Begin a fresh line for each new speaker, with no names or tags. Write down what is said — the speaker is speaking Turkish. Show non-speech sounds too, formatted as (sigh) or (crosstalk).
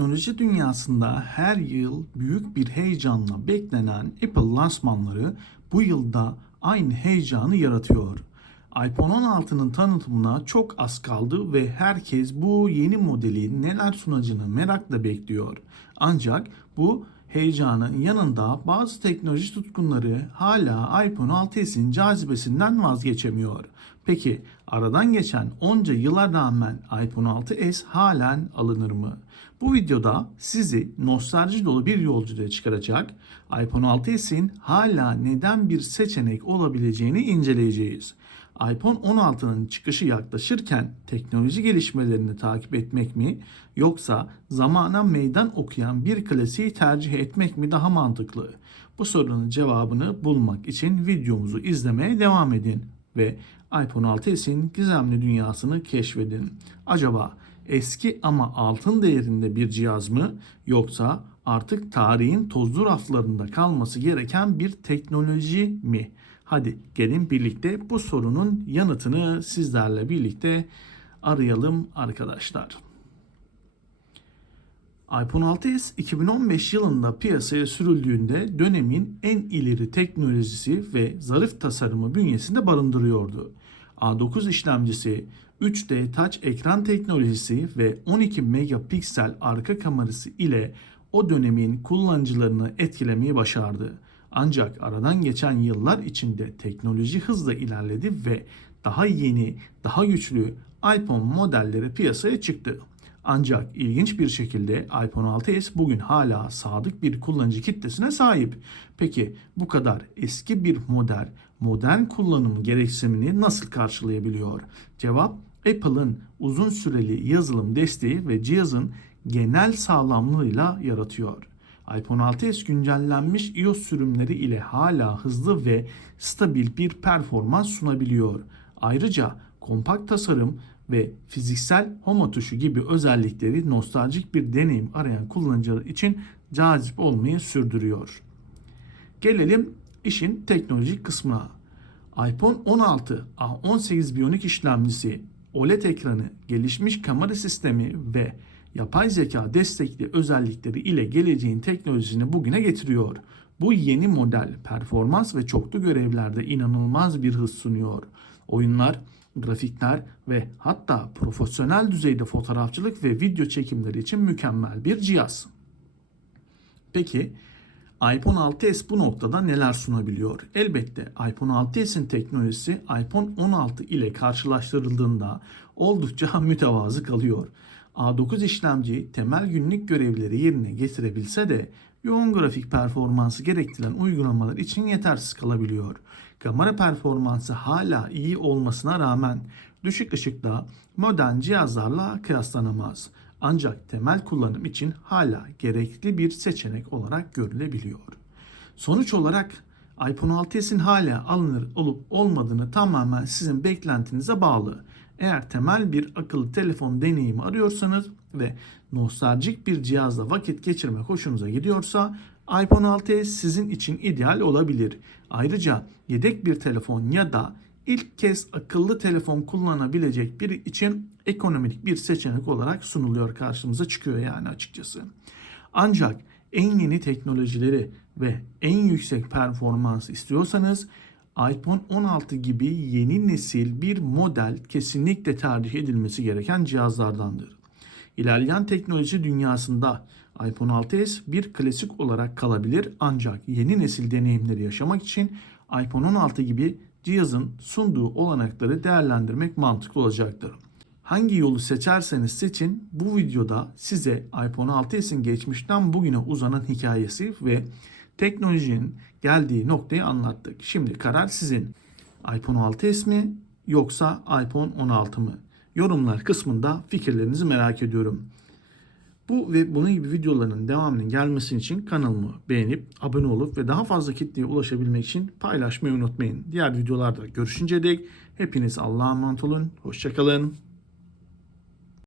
Teknoloji dünyasında her yıl büyük bir heyecanla beklenen Apple lansmanları bu yılda aynı heyecanı yaratıyor. iPhone 16'nın tanıtımına çok az kaldı ve herkes bu yeni modeli neler sunacağını merakla bekliyor. Ancak bu heyecanın yanında bazı teknoloji tutkunları hala iPhone 6s'in cazibesinden vazgeçemiyor. Peki aradan geçen onca yıla rağmen iPhone 6s halen alınır mı? Bu videoda sizi nostalji dolu bir yolculuğa çıkaracak iPhone 6s'in hala neden bir seçenek olabileceğini inceleyeceğiz. iPhone 16'nın çıkışı yaklaşırken teknoloji gelişmelerini takip etmek mi yoksa zamana meydan okuyan bir klasiği tercih etmek mi daha mantıklı? Bu sorunun cevabını bulmak için videomuzu izlemeye devam edin ve iPhone 6s'in gizemli dünyasını keşfedin. Acaba eski ama altın değerinde bir cihaz mı yoksa artık tarihin tozlu raflarında kalması gereken bir teknoloji mi? Hadi gelin birlikte bu sorunun yanıtını sizlerle birlikte arayalım arkadaşlar. iPhone 6s 2015 yılında piyasaya sürüldüğünde dönemin en ileri teknolojisi ve zarif tasarımı bünyesinde barındırıyordu. A9 işlemcisi, 3D Touch ekran teknolojisi ve 12 megapiksel arka kamerası ile o dönemin kullanıcılarını etkilemeyi başardı. Ancak aradan geçen yıllar içinde teknoloji hızla ilerledi ve daha yeni, daha güçlü iPhone modelleri piyasaya çıktı. Ancak ilginç bir şekilde iPhone 6s bugün hala sadık bir kullanıcı kitlesine sahip. Peki bu kadar eski bir model modern kullanım gereksinimini nasıl karşılayabiliyor? Cevap Apple'ın uzun süreli yazılım desteği ve cihazın genel sağlamlığıyla yaratıyor. iPhone 6s güncellenmiş iOS sürümleri ile hala hızlı ve stabil bir performans sunabiliyor. Ayrıca kompakt tasarım ve fiziksel home tuşu gibi özellikleri nostaljik bir deneyim arayan kullanıcılar için cazip olmayı sürdürüyor. Gelelim işin teknolojik kısmına. iPhone 16 A18 Bionic işlemcisi, OLED ekranı, gelişmiş kamera sistemi ve yapay zeka destekli özellikleri ile geleceğin teknolojisini bugüne getiriyor. Bu yeni model performans ve çoklu görevlerde inanılmaz bir hız sunuyor. Oyunlar, grafikler ve hatta profesyonel düzeyde fotoğrafçılık ve video çekimleri için mükemmel bir cihaz. Peki iPhone 6s bu noktada neler sunabiliyor? Elbette iPhone 6s'in teknolojisi iPhone 16 ile karşılaştırıldığında oldukça (laughs) mütevazı kalıyor. A9 işlemci temel günlük görevleri yerine getirebilse de yoğun grafik performansı gerektiren uygulamalar için yetersiz kalabiliyor. Kamera performansı hala iyi olmasına rağmen düşük ışıkta modern cihazlarla kıyaslanamaz. Ancak temel kullanım için hala gerekli bir seçenek olarak görülebiliyor. Sonuç olarak iPhone 6s'in hala alınır olup olmadığını tamamen sizin beklentinize bağlı. Eğer temel bir akıllı telefon deneyimi arıyorsanız ve nostaljik bir cihazla vakit geçirmek hoşunuza gidiyorsa iPhone 6s sizin için ideal olabilir. Ayrıca yedek bir telefon ya da ilk kez akıllı telefon kullanabilecek biri için ekonomik bir seçenek olarak sunuluyor karşımıza çıkıyor yani açıkçası. Ancak en yeni teknolojileri ve en yüksek performans istiyorsanız iPhone 16 gibi yeni nesil bir model kesinlikle tercih edilmesi gereken cihazlardandır. İlerleyen teknoloji dünyasında iPhone 6s bir klasik olarak kalabilir ancak yeni nesil deneyimleri yaşamak için iPhone 16 gibi cihazın sunduğu olanakları değerlendirmek mantıklı olacaktır. Hangi yolu seçerseniz seçin bu videoda size iPhone 6s'in geçmişten bugüne uzanan hikayesi ve teknolojinin geldiği noktayı anlattık. Şimdi karar sizin. iPhone 6s mi yoksa iPhone 16 mı? Yorumlar kısmında fikirlerinizi merak ediyorum. Bu ve bunun gibi videoların devamının gelmesi için kanalımı beğenip abone olup ve daha fazla kitleye ulaşabilmek için paylaşmayı unutmayın. Diğer videolarda görüşünceye dek hepiniz Allah'a emanet olun. Hoşçakalın.